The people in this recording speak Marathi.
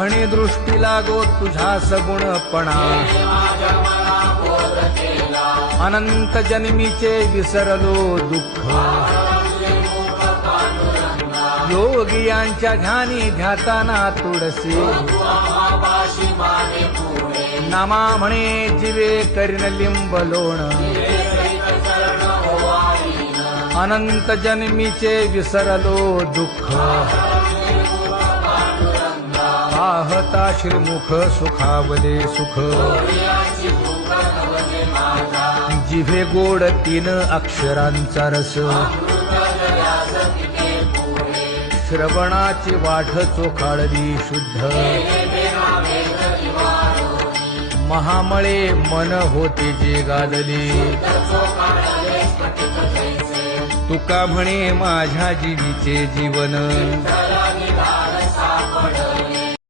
धणी दृष्टी लागो तुझा सगुणपणा अनंत जन्मीचे विसरलो दुःख योगियांच्या ध्यानी ध्याताना तुळसी नामा म्हणे जीवे करीन लिंब लोण अनंत जन्मीचे विसरलो दुःख पाहता श्रीमुख सुखावले सुख जिभे गोड 3 अक्षरांचा रस श्रवणाची वाढ चोखाळली शुद्ध महामळे मन होते जे गाजले तुका म्हणे माझ्या जीवीचे जीवन